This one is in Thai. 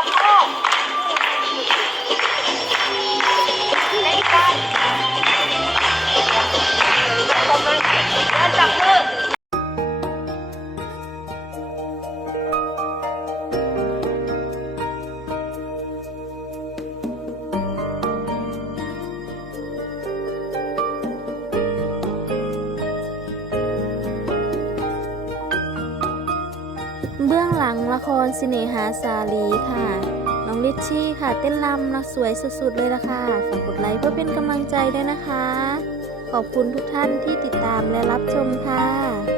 Thank you. เบื้องหลังละครสิเนหาสาลีค่ะ น้องลิชชี่ค่ะ เต้นรำนะสวยสุดๆเลยละค่ะฝากกดไลค์เพื่อเป็นกำลังใจด้วยนะคะ ขอบคุณทุกท่านที่ติดตามและรับชมค่ะ